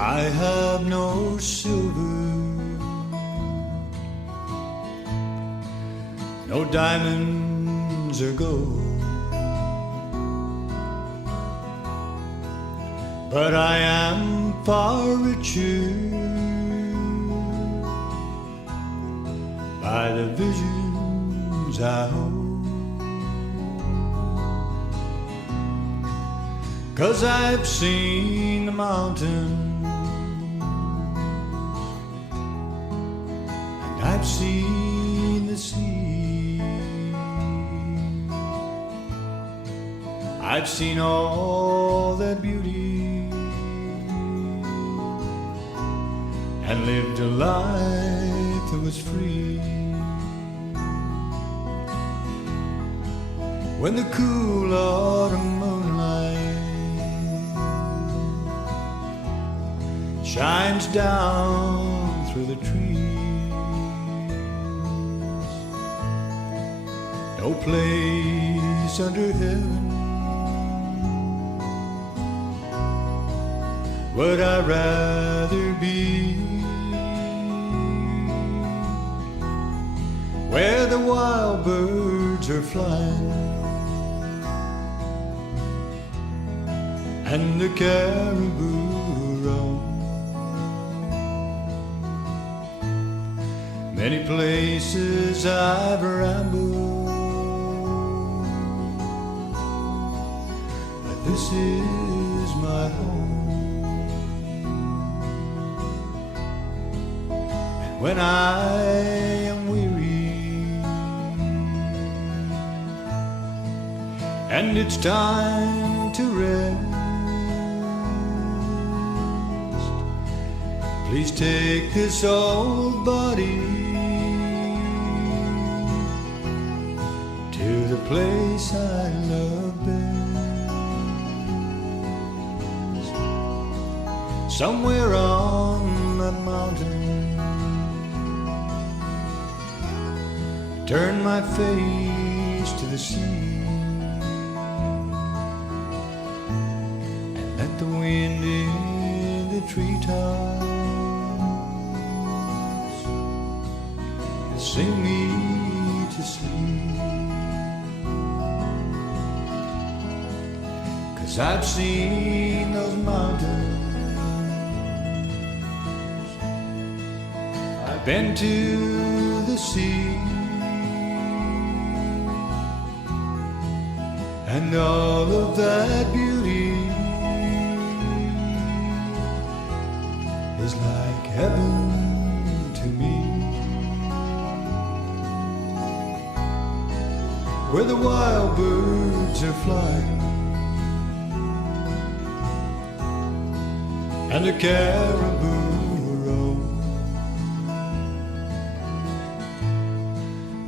I have no silver, no diamonds or gold, but I am far richer by the visions I hold. 'Cause I've seen the mountains and I've seen the sea. I've seen all that beauty and lived a life that was free. When the cool autumn moonlight shines down through the trees, no place under heaven would I rather be, where the wild birds are flying and the caribou roam. Many places I've rambled, but this is my home. And when I am weary and it's time to rest, please take this old body to the place I love best, somewhere on that mountain. Turn my face to the sea and let the wind in the treetops sing me to sleep. 'Cause I've seen those mountains, I've been to the sea, and all of that beauty is like heaven to me. Where the wild birds are flying and the caribou roam.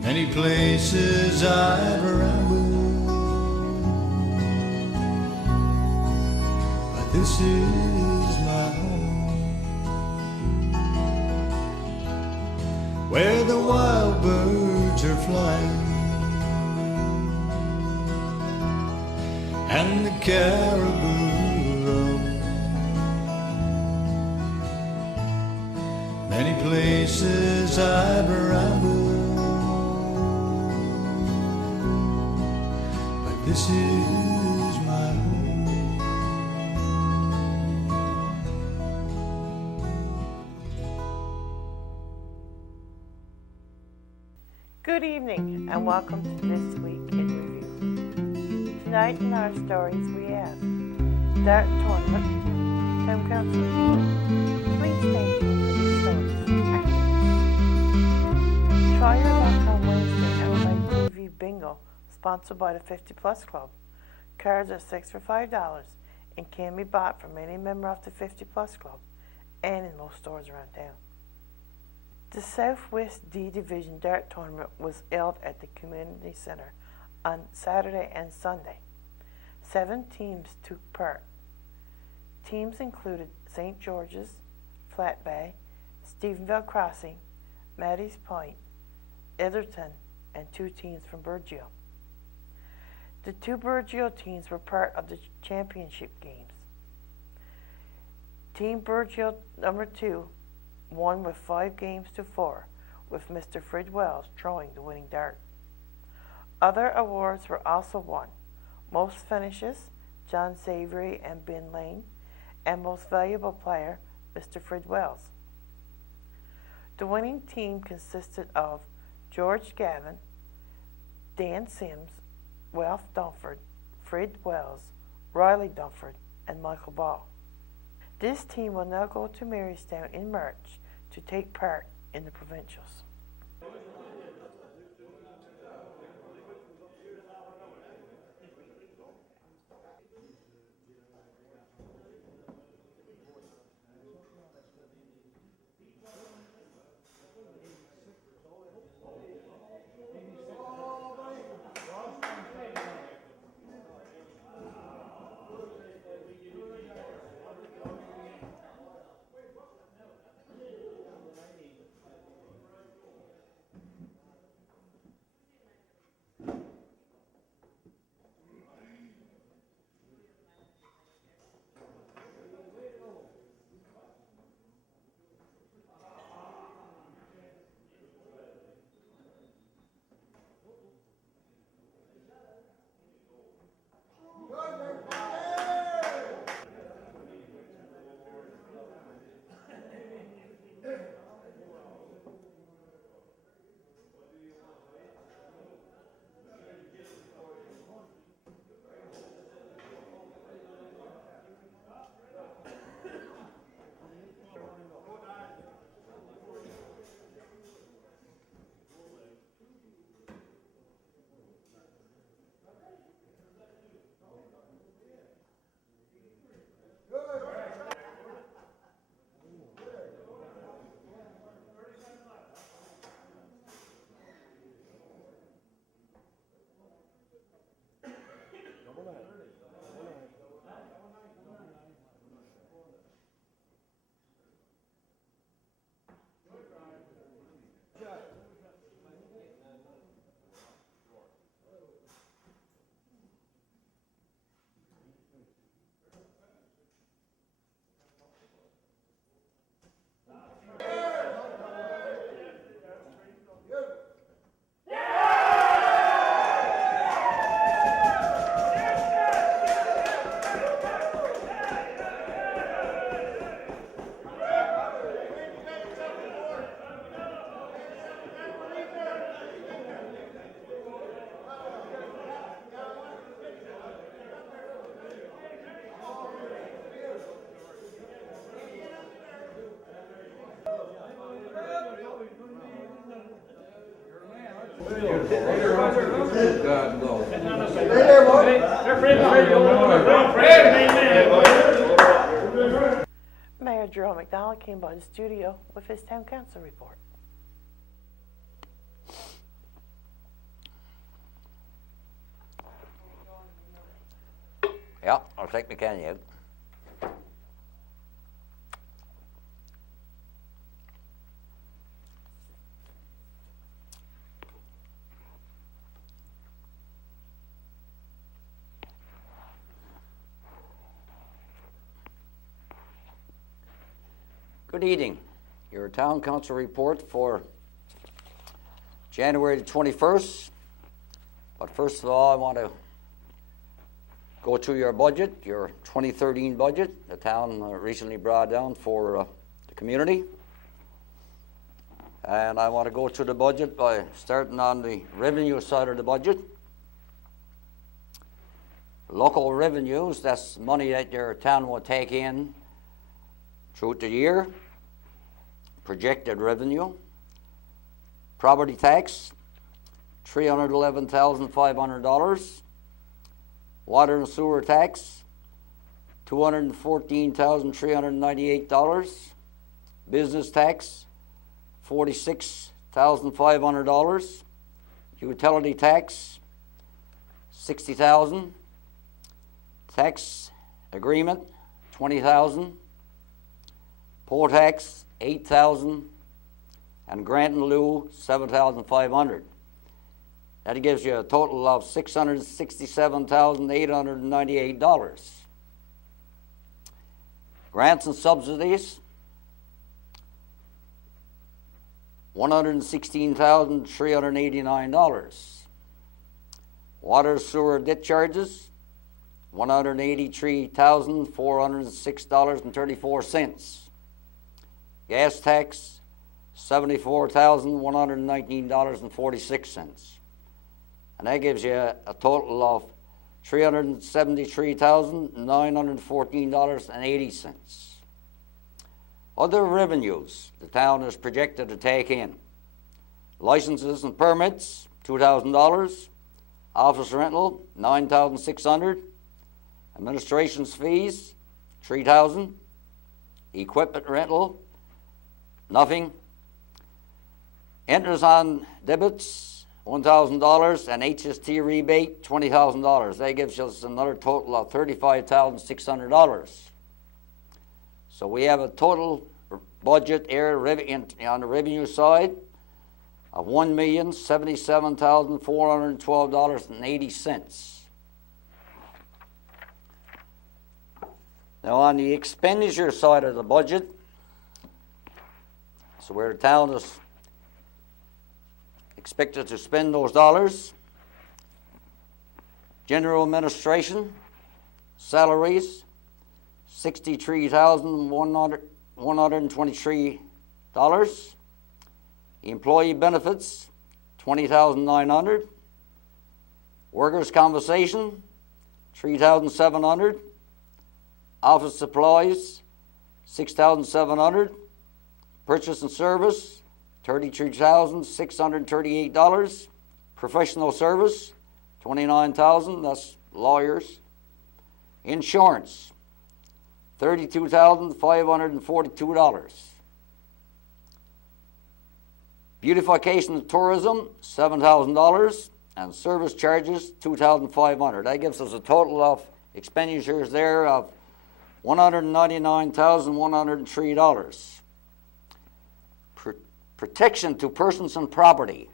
Many places I've rambled, but this is my home, where the wild birds are flying and the caribou roam. Many places I've rambled, but this is my home. Good evening and welcome to This Week in Review. Tonight in our stories we have Dart Tournament, Town Council, Police Station for these stories, Try your luck on Wednesday outside TV Bingo, sponsored by the 50 Plus Club. Cards are 6 for $5 and can be bought from any member of the 50 Plus Club and in most stores around town. The Southwest D Division Dart Tournament was held at the Community Center on Saturday and Sunday. 7 teams took part. Teams included St. George's, Flat Bay, Stephenville Crossing, Maddie's Point, Etherton, and 2 teams from Burgeo. The 2 Burgeo teams were part of the championship games. Team Burchill number 2 won with 5-4, with Mr. Fred Wells throwing the winning dart. Other awards were also won: Most Finishes, John Savory and Ben Lane, and Most Valuable Player, Mr. Fred Wells. The winning team consisted of George Gavin, Dan Sims, Ralph Dunford, Fred Wells, Riley Dunford, and Michael Ball. This team will now go to Marystown in March to take part in the provincials. God, no. Mayor Gerald McDonald came by the studio with his town council report. Yeah, I'll take my candy out. Good evening. Your town council report for January the 21st. But first of all, I want to go through your budget, your 2013 budget. The town recently brought down for the community. And I want to go through the budget by starting on the revenue side of the budget. Local revenues, that's money that your town will take in throughout the year. Projected revenue. Property tax, $311,500. Water and sewer tax, $214,398. Business tax, $46,500. Utility tax, $60,000. Tax agreement, $20,000. Poll tax, $8,000. And grant in lieu, $7,500. That gives you a total of $667,898. Grants and subsidies, $116,389. Water sewer debt charges, $183,406.34. Gas tax, $74,119.46. And that gives you a total of $373,914.80. Other revenues the town is projected to take in: licenses and permits, $2,000. Office rental, $9,600. Administration's fees, $3,000. Equipment rental, nothing. Interest on debits, $1,000, and HST rebate, $20,000. That gives us another total of $35,600. So we have a total budget here on the revenue side of $1,077,412.80. Now on the expenditure side of the budget, so where the town is expected to spend those dollars: general administration, salaries, $63,123. Employee benefits, $20,900. Workers' compensation, $3,700. Office supplies, $6,700. Purchase and service, $33,638. Professional service, $29,000. That's lawyers. Insurance, $32,542. Beautification and tourism, $7,000, and service charges, $2,500. That gives us a total of expenditures there of $199,103. Protection to persons and property.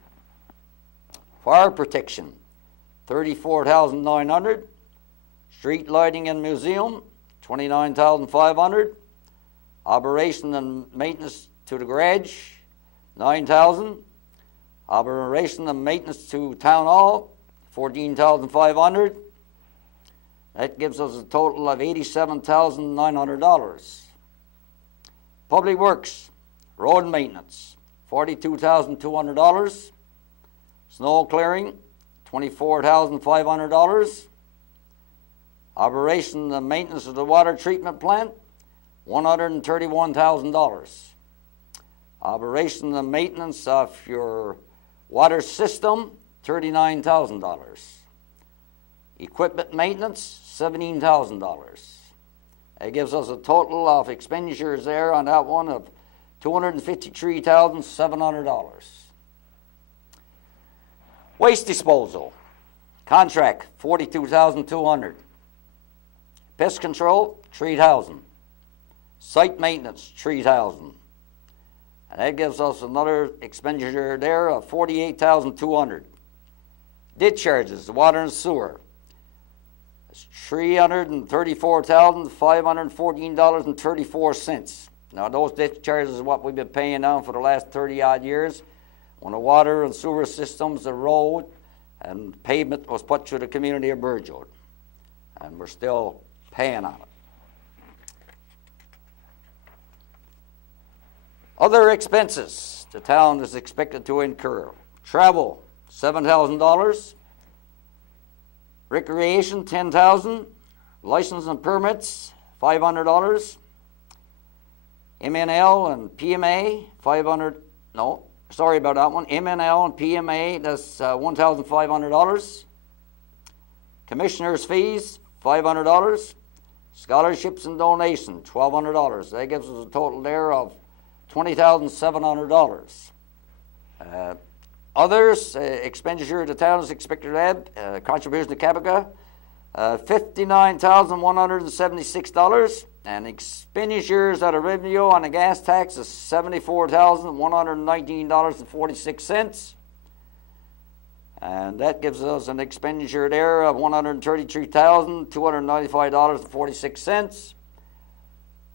Fire protection, $34,900. Street lighting and museum, $29,500. Operation and maintenance to the garage, $9,000. Operation and maintenance to town hall, $14,500. That gives us a total of $87,900. Public works, road maintenance, $42,200. Snow clearing, $24,500. Operation and maintenance of the water treatment plant, $131,000. Operation and maintenance of your water system, $39,000. Equipment maintenance, $17,000. That gives us a total of expenditures there on that one of $253,700. Waste disposal, contract, $42,200. Pest control, $3,000. Site maintenance, $3,000. And that gives us another expenditure there of $48,200. Debt charges, the water and sewer, it's $334,514.34. Now those debt charges are what we've been paying now for the last 30-odd years when the water and sewer systems, the road, and pavement was put through the community of Burgeold. And we're still paying on it. Other expenses the town is expected to incur: travel, $7,000. Recreation, $10,000. License and permits, $500. MNL and PMA, $500. No, sorry about that one. MNL and PMA, that's $1,500. Commissioners' fees, $500. Scholarships and donation, $1,200. That gives us a total there of $20,700. Others, expenditure the town is expected to have, contribution to Capica, $59,176, and expenditures out of revenue on the gas tax is $74,119.46. And that gives us an expenditure there of $133,295.46.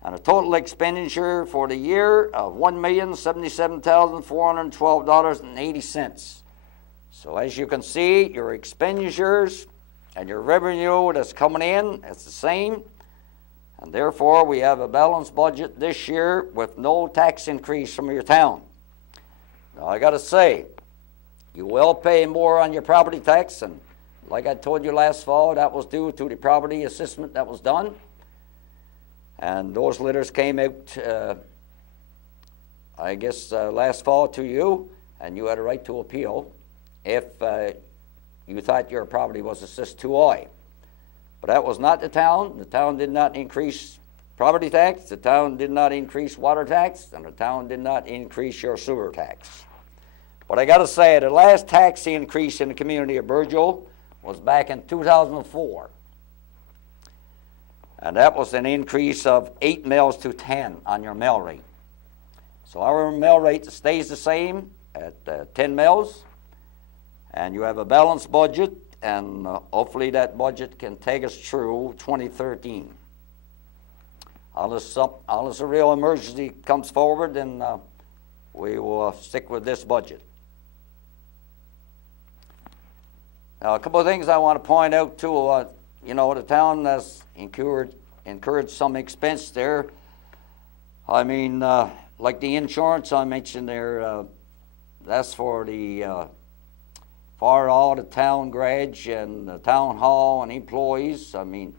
and a total expenditure for the year of $1,077,412.80. So as you can see, your expenditures and your revenue that's coming in, it's the same. And therefore, we have a balanced budget this year with no tax increase from your town. Now, I got to say, you will pay more on your property tax, and like I told you last fall, that was due to the property assessment that was done. And those letters came out, I guess, last fall to you, and you had a right to appeal if you thought your property was assessed too high. But that was not the town. The town did not increase property tax, the town did not increase water tax, and the town did not increase your sewer tax. But I got to say, the last tax increase in the community of Burgeo was back in 2004. And that was an increase of 8 mills to 10 on your mill rate. So our mill rate stays the same at 10 mills, and you have a balanced budget, and hopefully that budget can take us through 2013. Unless a real emergency comes forward, then we will stick with this budget. Now, a couple of things I want to point out too. You know, the town has incurred some expense there. I mean, like the insurance I mentioned there, that's for the for all the town garage and the town hall and employees. I mean,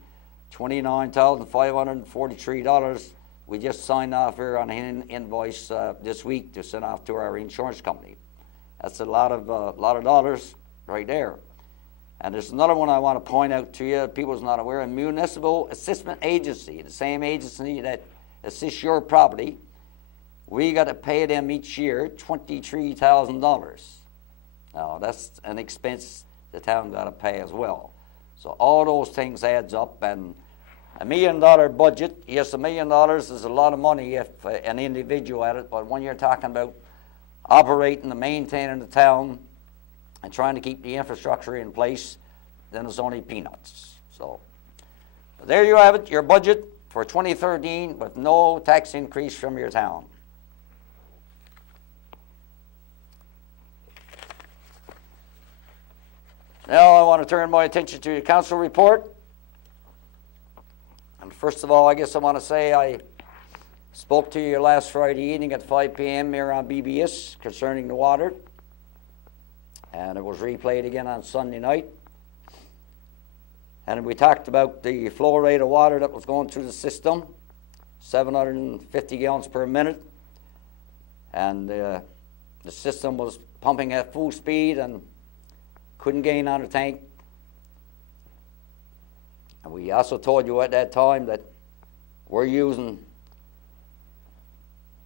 $29,543. We just signed off here on an invoice this week to send off to our insurance company. That's a lot of dollars right there. And there's another one I want to point out to you. People's not aware. A municipal assessment agency, the same agency that assists your property. We got to pay them each year $23,000. Now, that's an expense the town got to pay as well. So all those things adds up, and $1 million budget, yes, $1 million is a lot of money if an individual at it, but when you're talking about operating and maintaining the town and trying to keep the infrastructure in place, then it's only peanuts. So there you have it, your budget for 2013 with no tax increase from your town. Now I want to turn my attention to the council report. And first of all, I guess I want to say I spoke to you last Friday evening at 5 p.m. here on BBS concerning the water. And it was replayed again on Sunday night. And we talked about the flow rate of water that was going through the system, 750 gallons per minute. And the system was pumping at full speed and couldn't gain on the tank. And we also told you at that time that we're using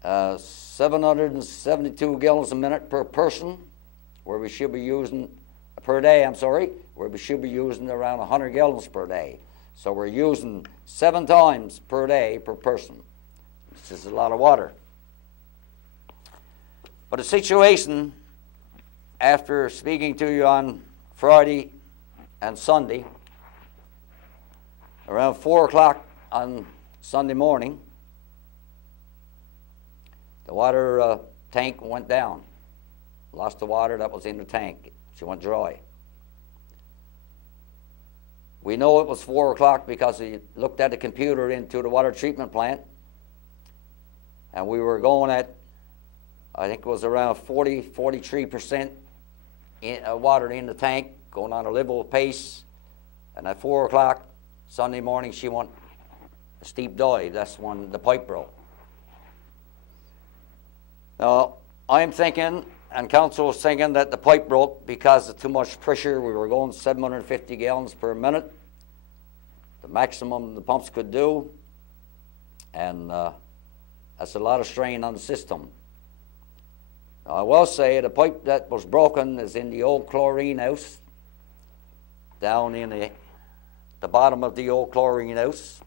772 gallons a minute per person, where we should be using, per day, I'm sorry, where we should be using around 100 gallons per day. So we're using 7 times per day per person. This is a lot of water. But the situation, after speaking to you on Friday and Sunday, around 4 o'clock on Sunday morning, the water tank went down. Lost the water that was in the tank. She went dry. We know it was 4 o'clock because we looked at the computer into the water treatment plant, and we were going at, I think it was around 43% water in the tank, going on a level pace. And at 4 o'clock Sunday morning, she went a steep dive. That's when the pipe broke. Now, I'm thinking, and council was thinking, that the pipe broke because of too much pressure. We were going 750 gallons per minute, the maximum the pumps could do, and that's a lot of strain on the system. Now, I will say the pipe that was broken is in the old chlorine house, down in the bottom of the old chlorine house.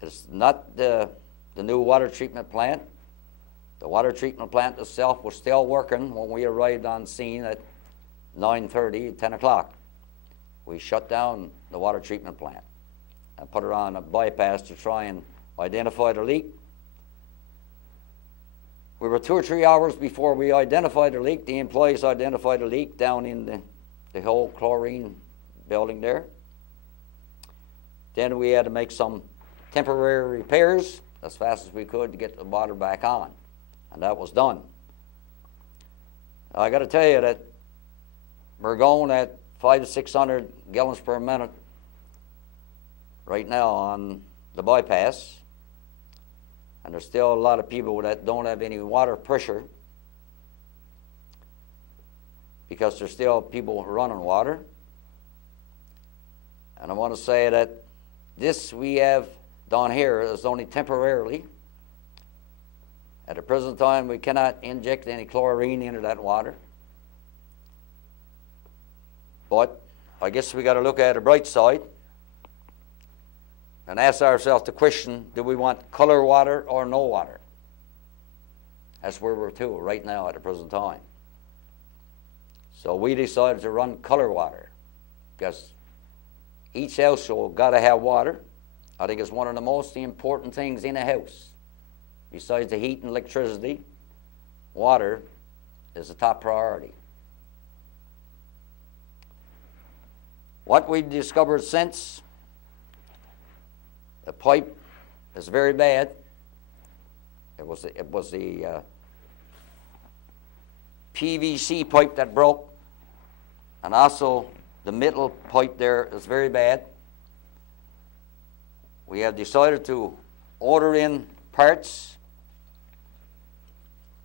It's not the new water treatment plant. The water treatment plant itself was still working when we arrived on scene at 9:30, 10 o'clock. We shut down the water treatment plant. and put it on a bypass to try and identify the leak. We were 2 or 3 hours before we identified the leak. The employees identified the leak down in the whole chlorine building there. Then we had to make some temporary repairs as fast as we could to get the water back on, and that was done. I got to tell you that we're going at 500 to 600 gallons per minute right now on the bypass, and there's still a lot of people that don't have any water pressure because there's still people running water. And I want to say that this we have done here is only temporarily. At the present time, we cannot inject any chlorine into that water. But I guess we got to look at the bright side and ask ourselves the question, do we want color water or no water? That's where we're to right now at the present time. So we decided to run color water because each household got to have water. I think it's one of the most important things in a house. Besides the heat and electricity, water is the top priority. What we've discovered since, the pipe is very bad. It was the PVC pipe that broke, and also the middle pipe there is very bad. We have decided to order in parts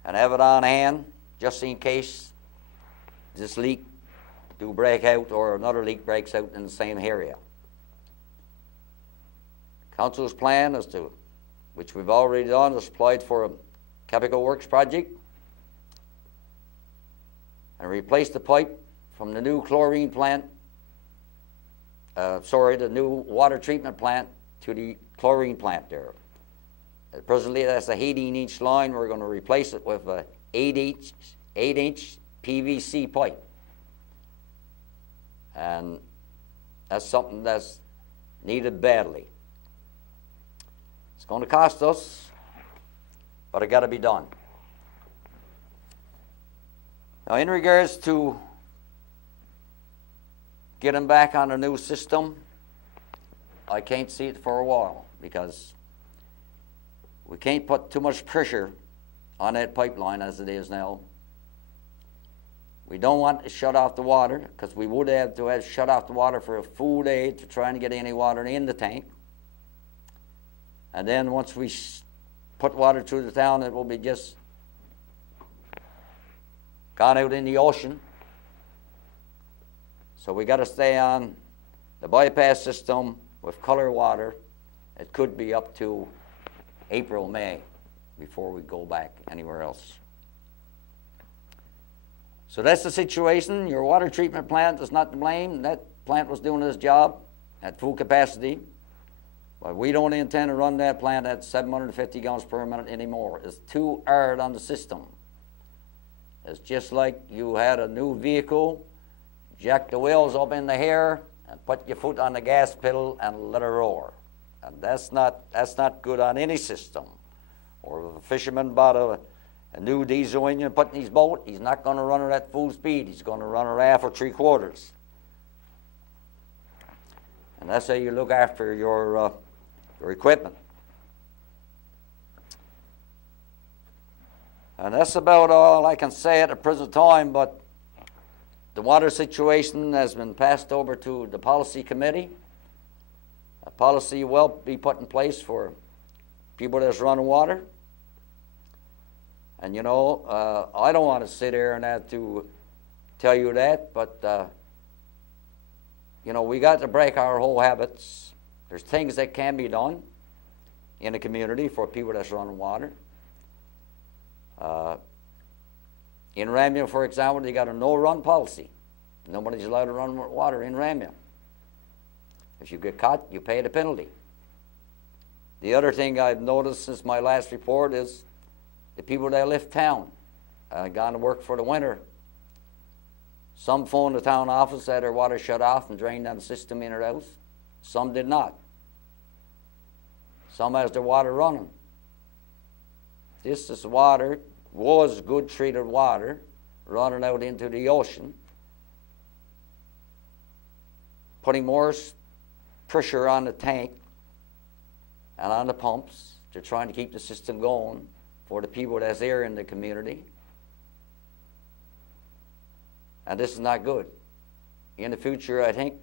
and have it on hand just in case this leak do break out or another leak breaks out in the same area. Council's plan is to, which we've already done, is applied for a Capital Works project and replace the pipe from the new chlorine plant, the new water treatment plant to the chlorine plant there. Presently, that's a 18-inch line. We're going to replace it with a 8-inch PVC pipe. And that's something that's needed badly. It's going to cost us, but it got to be done. Now, in regards to getting back on a new system, I can't see it for a while because we can't put too much pressure on that pipeline as it is now. We don't want to shut off the water because we would have to have shut off the water for a full day to try and get any water in the tank. And then once we put water through the town, it will be just gone out in the ocean. So we got to stay on the bypass system with color water. It could be up to April, May before we go back anywhere else. So that's the situation. Your water treatment plant is not to blame. That plant was doing its job at full capacity. But we don't intend to run that plant at 750 gallons per minute anymore. It's too hard on the system. It's just like you had a new vehicle, jack the wheels up in the air, and put your foot on the gas pedal and let it roar. And that's not good on any system. Or if a fisherman bought a new diesel engine put in his boat, he's not going to run it at full speed. He's going to run it half or 3/4. And that's how you look after your equipment. And that's about all I can say at the present time, but the water situation has been passed over to the policy committee. A policy will be put in place for people that's running water. And you know, I don't want to sit here and have to tell you that, but you know, we got to break our whole habits. There's things that can be done in a community for people that's running water. In Ramia, for example, they got a no-run policy. Nobody's allowed to run water in Ramia. If you get caught, you pay the penalty. The other thing I've noticed since my last report is the people that left town, gone to work for the winter. Some phoned the town office, had their water shut off and drained down the system in their house. Some did not. Some has their water running. This is water, was good treated water, running out into the ocean, putting more pressure on the tank and on the pumps. They're trying to keep the system going for the people that's there in the community. And this is not good. In the future, I think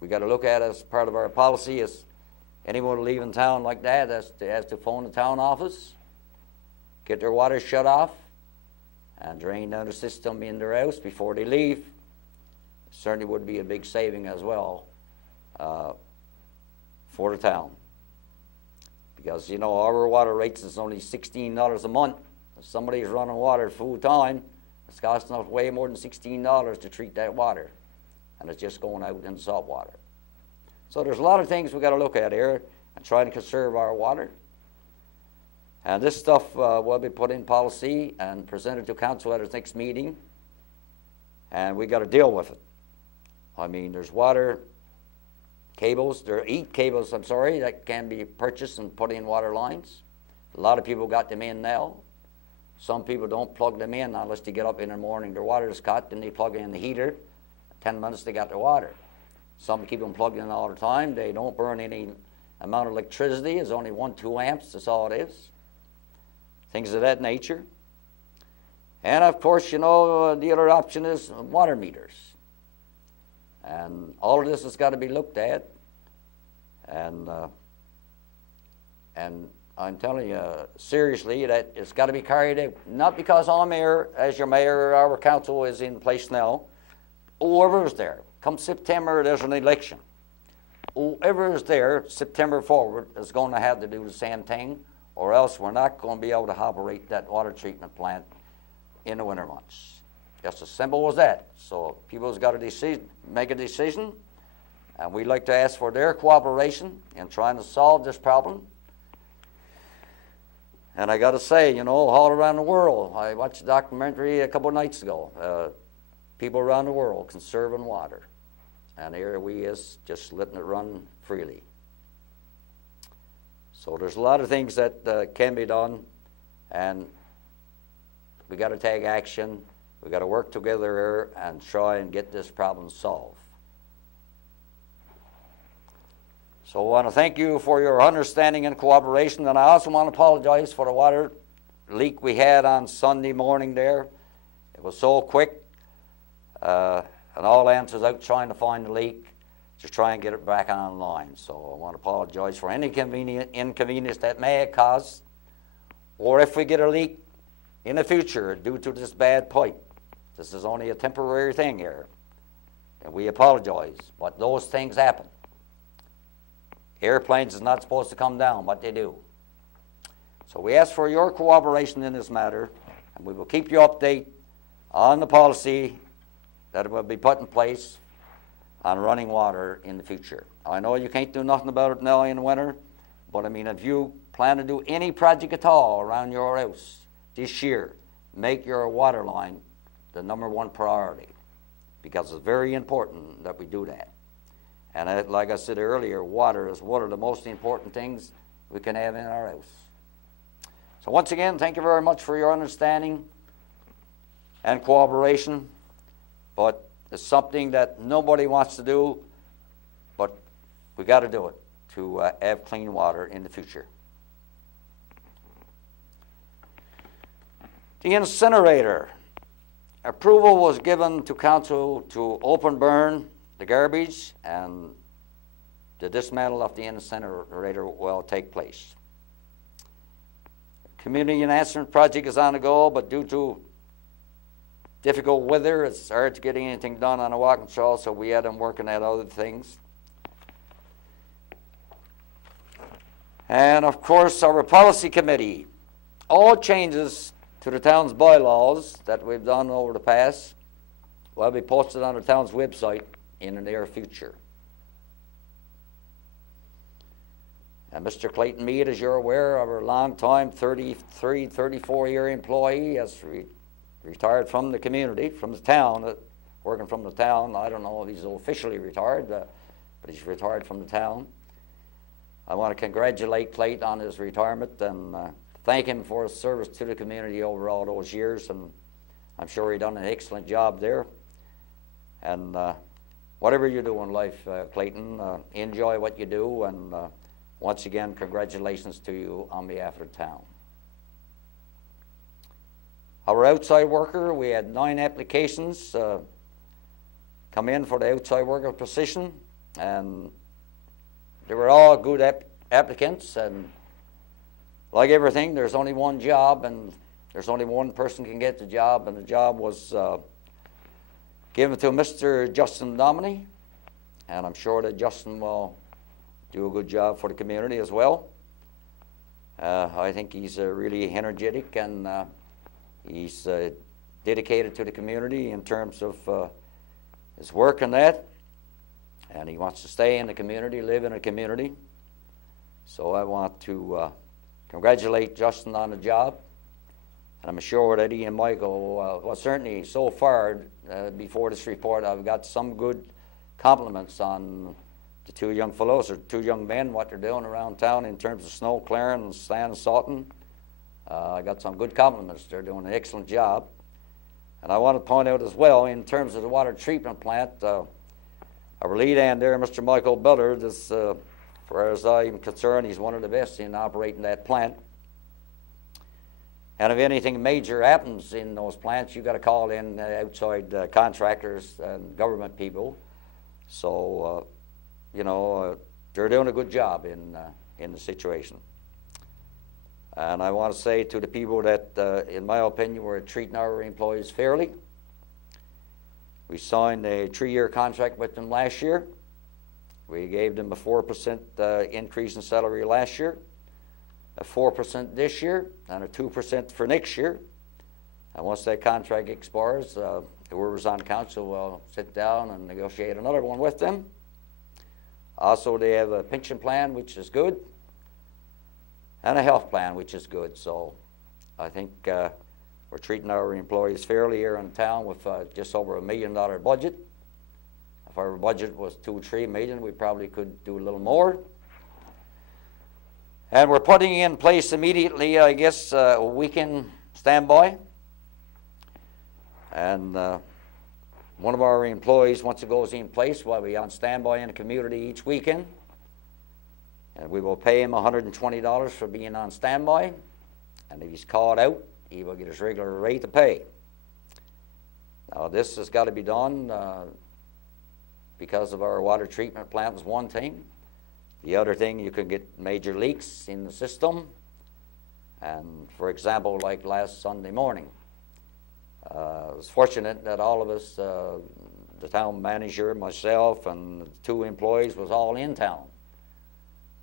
we got to look at as part of our policy is anyone leaving town like that has to phone the town office, get their water shut off, and drain down the system in their house before they leave. Certainly would be a big saving as well for the town. Because, you know, our water rates is only $16 a month. If somebody's running water full time, it's costing us way more than $16 to treat that water. And it's just going out in the salt water. So there's a lot of things we've got to look at here and try to conserve our water. And this stuff will be put in policy and presented to council at its next meeting. And we got to deal with it. I mean, there's water cables, there are cables, that can be purchased and put in water lines. A lot of people got them in now. Some people don't plug them in unless they get up in the morning, their water is cut, then they plug in the heater. 10 minutes they got their water. Some keep them plugged in all the time. They don't burn any amount of electricity. It's only 1-2 amps, that's all it is. Things of that nature. And of course, you know, the other option is water meters. And all of this has got to be looked at. And I'm telling you seriously that it's got to be carried out. Not because I'm mayor, as your mayor, our council is in place now. Whoever is there, come September, there's an election. Whoever is there, September forward, is going to have to do the same thing, or else we're not going to be able to operate that water treatment plant in the winter months. Just as simple as that. So people's got to make a decision, and we'd like to ask for their cooperation in trying to solve this problem. And I got to say, you know, all around the world, I watched a documentary a couple of nights ago, people around the world conserving water. And here we is just letting it run freely. So there's a lot of things that can be done, and we got to take action. We got to work together here and try and get this problem solved. So I want to thank you for your understanding and cooperation, and I also want to apologize for the water leak we had on Sunday morning there. It was so quick, and all hands was out trying to find the leak, just try and get it back online. So I want to apologize for any inconvenience that may have caused, or if we get a leak in the future due to this bad pipe. This is only a temporary thing here, and we apologize, but those things happen. Airplanes is not supposed to come down, but they do. So we ask for your cooperation in this matter, and we will keep you updated on the policy that will be put in place on running water in the future. I know you can't do nothing about it now in the winter, but I mean, if you plan to do any project at all around your house this year, make your water line the #1 priority, because it's very important that we do that. And like I said earlier, water is one of the most important things we can have in our house. So once again, thank you very much for your understanding and cooperation. But it's something that nobody wants to do, but we got to do it to have clean water in the future. The incinerator. Approval was given to council to open burn the garbage, and the dismantle of the incinerator will take place. Community enhancement project is on the go, but due to difficult weather, it's hard to get anything done on a walking trail, so we had them working at other things. And of course, our policy committee, all changes to the town's bylaws that we've done over the past will be posted on the town's website in the near future. And Mr. Clayton Mead, as you're aware, our long-time 34-year employee, has retired from the community, from the town, working from the town. I don't know if he's officially retired, but he's retired from the town. I want to congratulate Clayton on his retirement and thank him for his service to the community over all those years, and I'm sure he done an excellent job there. And whatever you do in life, Clayton, enjoy what you do, and once again, congratulations to you on behalf of the town. Our outside worker, we had 9 applications come in for the outside worker position, and they were all good applicants, and like everything, there's only one job, and there's only one person can get the job, and the job was given to Mr. Justin Dominey, and I'm sure that Justin will do a good job for the community as well. I think he's really energetic, and he's dedicated to the community in terms of his work and that, and he wants to stay in the community, live in a community. So I want to congratulate Justin on the job, and I'm sure that he and Michael, well, certainly so far before this report, I've got some good compliments on the 2 young fellows, or 2 young men, what they're doing around town in terms of snow clearing and sand salting. I got some good compliments. They're doing an excellent job. And I want to point out as well, in terms of the water treatment plant, our lead hand there, Mr. Michael Billard, is, as far as I'm concerned, he's one of the best in operating that plant. And if anything major happens in those plants, you've got to call in outside contractors and government people. So, you know, they're doing a good job in the situation. And I want to say to the people that, in my opinion, we're treating our employees fairly. We signed a 3-year contract with them last year. We gave them a 4% increase in salary last year, a 4% this year, and a 2% for next year. And once that contract expires, whoever's on council will sit down and negotiate another one with them. Also, they have a pension plan, which is good, and a health plan, which is good. So I think we're treating our employees fairly here in town with just over $1 million budget. If our budget was $2 or $3 million, we probably could do a little more. And we're putting in place immediately, I guess, a weekend standby. And one of our employees, once it goes in place, will be on standby in the community each weekend. And we will pay him $120 for being on standby. And if he's called out, he will get his regular rate of pay. Now, this has got to be done because of our water treatment plant is one thing. The other thing, you can get major leaks in the system. And for example, like last Sunday morning, I was fortunate that all of us, the town manager, myself, and 2 employees was all in town.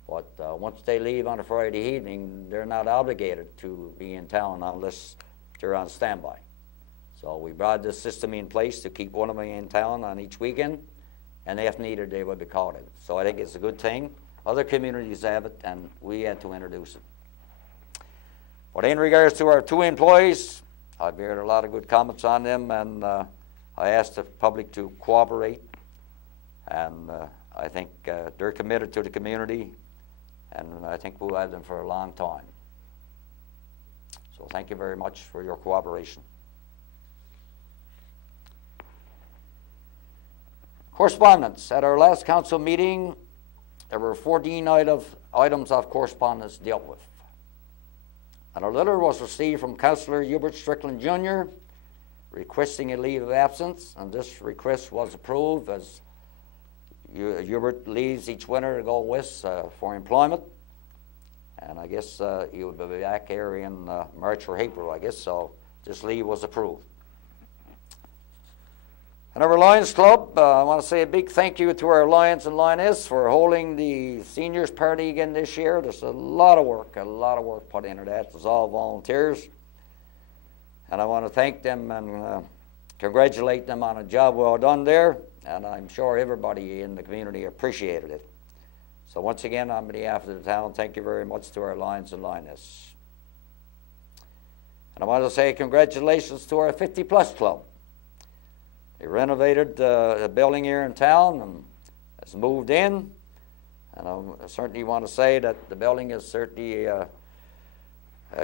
But once they leave on a Friday evening, they're not obligated to be in town unless they're on standby. So we brought this system in place to keep one of them in town on each weekend, and if needed, they would be called in. So I think it's a good thing. Other communities have it, and we had to introduce it. But in regards to our 2 employees, I've heard a lot of good comments on them, and I asked the public to cooperate, and I think they're committed to the community, and I think we'll have them for a long time. So thank you very much for your cooperation. Correspondence. At our last council meeting, there were 14 items of correspondence dealt with. And a letter was received from Councillor Hubert Strickland Jr. requesting a leave of absence, and this request was approved as Hubert leaves each winter to go west for employment, and I guess he will be back here in March or April, I guess, so this leave was approved. And our Lions Club, I want to say a big thank you to our Lions and Lioness for holding the seniors party again this year. There's a lot of work put into that. It's all volunteers. And I want to thank them and congratulate them on a job well done there. And I'm sure everybody in the community appreciated it. So once again, on behalf of the town, thank you very much to our Lions and Lioness. And I want to say congratulations to our 50 Plus Club. They renovated a building here in town and has moved in. And I certainly want to say that the building is certainly a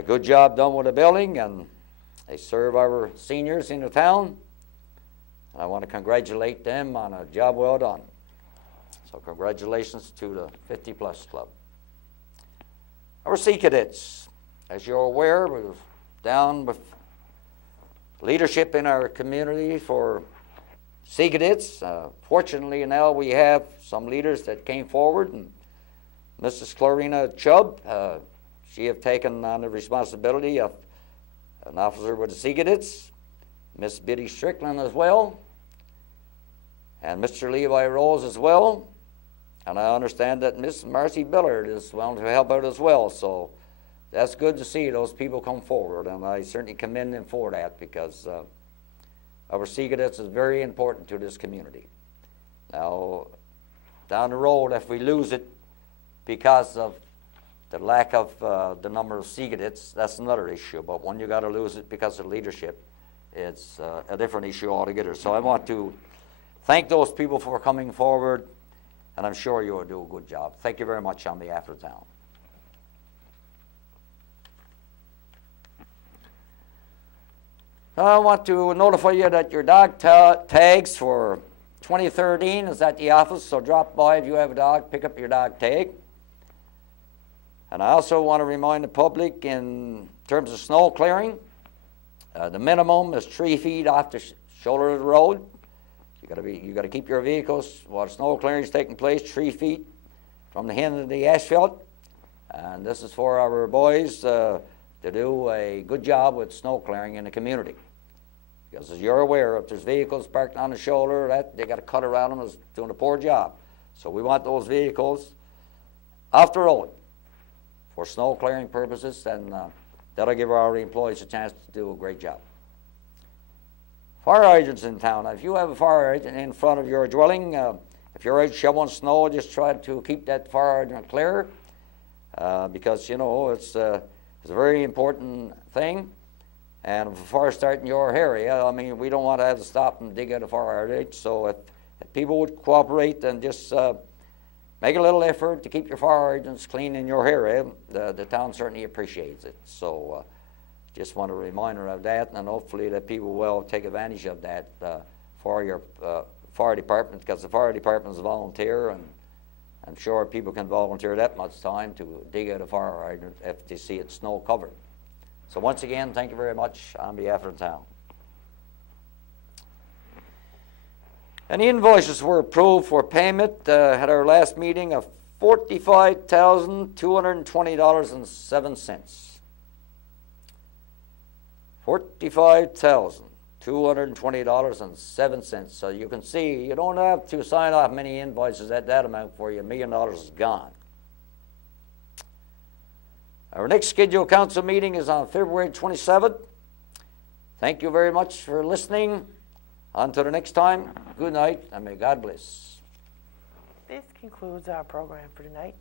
good job done with the building, and they serve our seniors in the town. And I want to congratulate them on a job well done. So congratulations to the 50 Plus Club. Our Sea Cadets, as you're aware, we're down with leadership in our community for Sea Cadets. Fortunately now we have some leaders that came forward, and Mrs. Clarina Chubb, she have taken on the responsibility of an officer with the Sea Cadets, Miss Biddy Strickland as well, and Mr. Levi Rose as well. And I understand that Miss Marcy Billard is willing to help out as well. So that's good to see those people come forward, and I certainly commend them for that, because our Sea Cadets is very important to this community. Now, down the road, if we lose it because of the lack of the number of Sea Cadets, that's another issue. But when you got to lose it because of leadership, it's a different issue altogether. So I want to thank those people for coming forward, and I'm sure you will do a good job. Thank you very much on behalf of the town. I want to notify you that your dog tags for 2013 is at the office, so drop by if you have a dog, pick up your dog tag. And I also want to remind the public, in terms of snow clearing, the minimum is 3 feet off the shoulder of the road. You got to keep your vehicles while snow clearing is taking place 3 feet from the end of the asphalt. And this is for our boys to do a good job with snow clearing in the community. Because as you're aware, if there's vehicles parked on the shoulder, they got to cut around them, is doing a poor job. So we want those vehicles off the road for snow clearing purposes, and that'll give our employees a chance to do a great job. Fire hydrants in town. If you have a fire hydrant in front of your dwelling, if you're out shoveling snow, just try to keep that fire hydrant clear, because you know it's a very important thing. And if a fire starts in your area, I mean, we don't want to have to stop and dig out a fire hydrant. So if people would cooperate and just make a little effort to keep your fire hydrants clean in your area, the town certainly appreciates it. So just want a reminder of that, and hopefully that people will take advantage of that for your fire department, because the fire department is a volunteer, and I'm sure people can volunteer that much time to dig out a fire hydrant if they see it snow covered. So once again, thank you very much on behalf of the town. And the invoices were approved for payment at our last meeting of $45,220.07. $45,220.07. So you can see you don't have to sign off many invoices at that amount for you. $1 million is gone. Our next scheduled council meeting is on February 27th. Thank you very much for listening. Until the next time, good night, and may God bless. This concludes our program for tonight.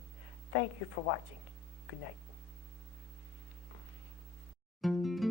Thank you for watching. Good night.